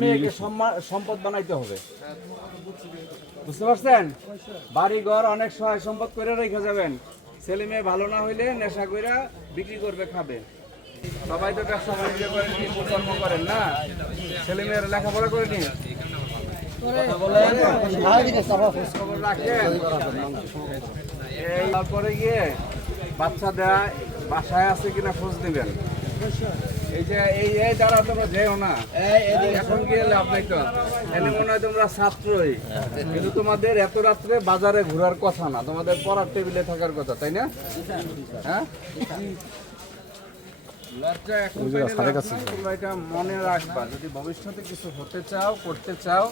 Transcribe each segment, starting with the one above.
মেয়েকে সম্পদ বানাইতে হবে। বুঝতে পারছেন? বাড়ি ঘর অনেক সহায় সম্পদ করে রেখে যাবেন। ছেলে মেয়ে ভালো না হইলে নেশা কইরা বিক্রি করবে খাবে। সবাই তো ব্যবসা বাণিজ্য করেন কর্ম করেন না? ছেলে মেয়ের লেখাপড়া করে নি? খবর রাখেন। এই তারপরে গিয়ে বাচ্চা দেয়া বাসায় আছে কিনা খোঁজ দিবেন এই যে এই এই দ্বারা তোমরা যেও না। এখন গিয়ে লাভ নাই তো। এনে মনে হয় তোমরা ছাত্রই কিন্তু তোমাদের এত রাত্রে বাজারে ঘোরার কথা না। তোমাদের পড়ার টেবিলে থাকার কথা তাই না? হ্যাঁ? এটা মনে রাখবা। যদি ভবিষ্যতে কিছু হতে চাও করতে চাও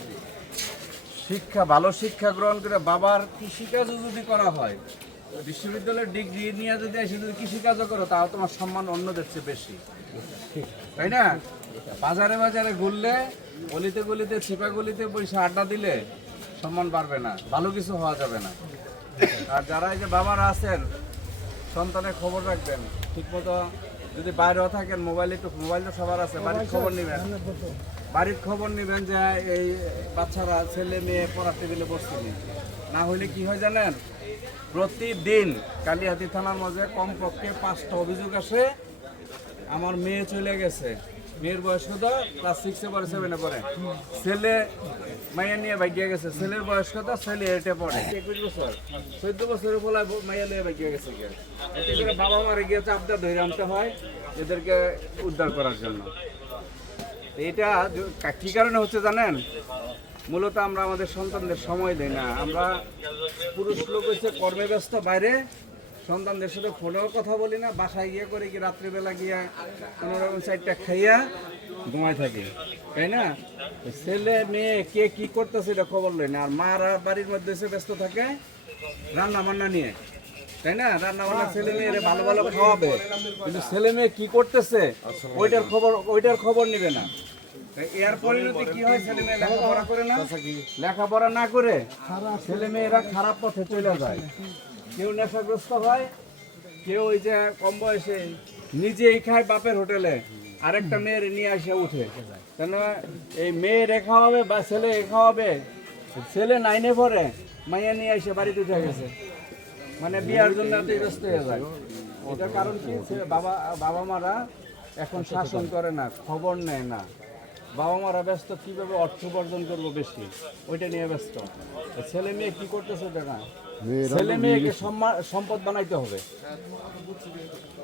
শিক্ষা ভালো শিক্ষা গ্রহণ করে বাবার কৃষিকাজও যদি করা হয় বিশ্ববিদ্যালয়ের ডিগ্রি নিয়ে যদি এসে যদি কৃষিকাজও করো তাও তোমার সম্মান অন্যদের চেয়ে বেশি। তাই না? বাজারে বাজারে ঘুরলে গলিতে গলিতে ছিপা গলিতে পয়সা আড্ডা দিলে সম্মান বাড়বে না ভালো কিছু হওয়া যাবে না। আর যারা এই যে বাবারা আছেন সন্তানের খবর রাখবেন। ঠিকমতো যদি বাইরেও থাকেন মোবাইল একটু মোবাইল তো সবার আছে বাড়ির খবর নেবেন। বাড়ির খবর নেবেন যে এই বাচ্চারা ছেলে মেয়ে পড়ার টেবিলে বসছেন না হলে কি হয় জানেন? প্রতিদিন কালিহাতি থানার মাঝে কমপক্ষে পাঁচটা অভিযোগ আসে। আমার মেয়ে চলে গেছে। মেয়ের বয়স কত? ক্লাস সিক্সে পড়ে সেভেনে পড়ে। ছেলে মাইয়া নিয়ে বাইকিয়ে গেছে। ছেলের বয়স কত? ছেলে এটে পড়ে। একুশ বছর। চোদ্দ বছরের ফলে মাইয়া নিয়ে বাইকিয়ে গেছে বাবা মারে গিয়ে চাপটা ধরে আনতে হয় এদেরকে উদ্ধার করার জন্য। এটা কি কারণে হচ্ছে জানেন? মূলত আমরা আমাদের সন্তানদের সময় দেই না। আমরা পুরুষ লোক হচ্ছে কর্মে ব্যস্ত বাইরে সন্তানদের সাথে ফোনেও কথা বলি না বাসায় গিয়ে করে কি রাত্রিবেলা গিয়া কোনো রকম সাইডটা খাইয়া ঘুমায় থাকি। তাই না? ছেলে মেয়ে কে কি করতেছে এটা খবর লই না। আর মারা বাড়ির মধ্যে এসে ব্যস্ত থাকে রান্না বান্না নিয়ে। তাই না? রান্না বান্না ছেলে মেয়েরে ভালো ভালো খাওয়াবে। কিন্তু ছেলে মেয়ে কি করতেছে ওইটার খবর ওইটার খবর নিবে না। এর পরিণতি কি হয়? ছেলে মেয়ে লেখাপড়া করে না? লেখাপড়া না করে ছেলে মেয়েরা খারাপ পথে চলে যায়। কেউ নেশাগ্রস্ত হয় কেউ ওই যে কম বয়সে নিজেই খায় বাপের হোটেলে আরেকটা মেয়ের নিয়ে আসে উঠে। কেন? এই মেয়ে রেখা হবে বা ছেলে রেখা হবে ছেলে নাইনে পড়ে মাইয়া নিয়ে এসে বাড়িতে উঠে গেছে। মানে বিয়ার জন্য ব্যস্ত হয়ে যায়। এটার কারণ কি? বাবা বাবা মারা এখন শাসন করে না খবর নেয় না। বাবা মারা ব্যস্ত কীভাবে অর্থ উপার্জন করব বেশি? ওইটা নিয়ে ব্যস্ত। ছেলে মেয়ে কি করতেছে দেখা ছেলে মেয়েকে সম্পদ বানাইতে হবে।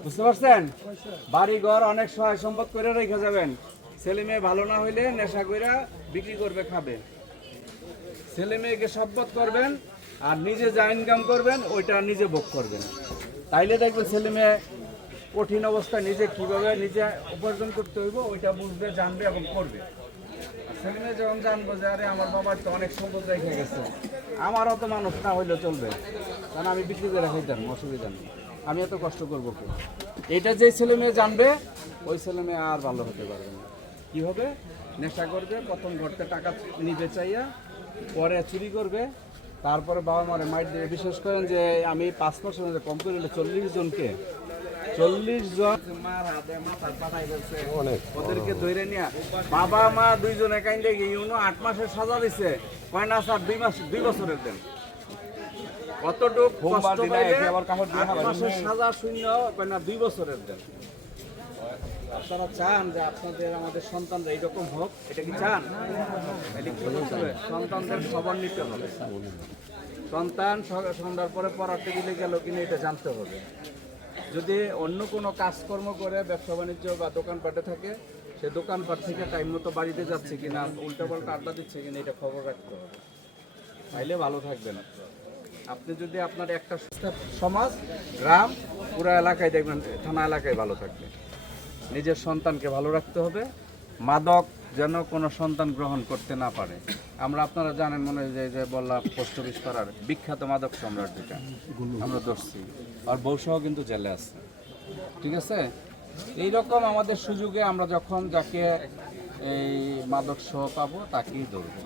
বুঝতে পারছেন? বাড়ি ঘর অনেক সহায় সম্পদ করে রেখে যাবেন। ছেলে মেয়ে ভালো না হইলে নেশা কইরা বিক্রি করবে খাবে। ছেলে মেয়েকে সম্পদ করবেন আর নিজে যা ইনকাম করবেন ওইটা নিজে ভোগ করবেন। তাইলে দেখবেন ছেলে মেয়ে কঠিন অবস্থায় নিজে কীভাবে নিজে উপার্জন করতে হইব, ওইটা বুঝবে, জানবে এবং করবে। মেয়ে যখন জানব যে, আরে আমার বাবার তো অনেক সম্পদ রেখে গেছে, আমারও তো মানুষ না হইলে চলবে। কারণ আমি বিক্রি করে খাইতাম, অসুবিধা নেই। আমি এত কষ্ট করব কি এটা যে ছেলে মেয়ে জানবে, ওই ছেলে মেয়ে আর ভালো হতে পারবে না। কি হবে? নেশা করবে, প্রথম ঘরতে টাকা নিতে চাইয়া, পরে চুরি করবে। তারপরে বাবা মারে মাইট দিয়ে, বিশেষ করেন যে আমি পাঁচ মধ্যে কম করে চল্লিশ জনকে চল্লিশ জন। মার হাতে মাথার পাঠাই ফেলছে। ওদেরকে ধরে নিয়ে। বাবা মা দুইজনে ইউনো আট মাসের সাজা দিছে। কয় না স্যার দুই মাস দুই বছরের দেন। কতটুক কষ্ট পাইলে আট মাসের সাজা শূন্য কয় না দুই বছরের দেন। আপনারা চান যে আপনাদের আমাদের সন্তানরা এইরকম হোক এটা কি চান? এটা কি করতে হবে? সন্তানদের খবর নিতে হবে। সন্তান সন্ধ্যার পরে পড়ার টেবিলে গেল কিনা এটা জানতে হবে। যদি অন্য কোনো কাজকর্ম করে, ব্যবসা বাণিজ্য বা দোকানপাটে থাকে, সে দোকানপাট থেকে টাইম মতো বাড়িতে যাচ্ছে কিনা, উল্টা পাল্টা আড্ডা দিচ্ছে কিনা, এটা খবর রাখতে হবে। তাইলে ভালো থাকবেন আপনি যদি আপনার একটা সমাজ, গ্রাম, পুরো এলাকায় দেখবেন, থানা এলাকায় ভালো থাকবে। নিজের সন্তানকে ভালো রাখতে হবে। মাদক যেন কোনো সন্তান গ্রহণ করতে না পারে। আমরা আপনারা জানেন মনে হয় যে যে বললাম পোস্ট অফিস করার বিখ্যাত মাদক সম্রাট যেটা। আমরা ধরছি। আর বৌসহ কিন্তু জেলে আছে। ঠিক আছে? এই রকম আমাদের সুযোগে আমরা যখন যাকে এই মাদক সহ পাবো তাকেই ধরবো।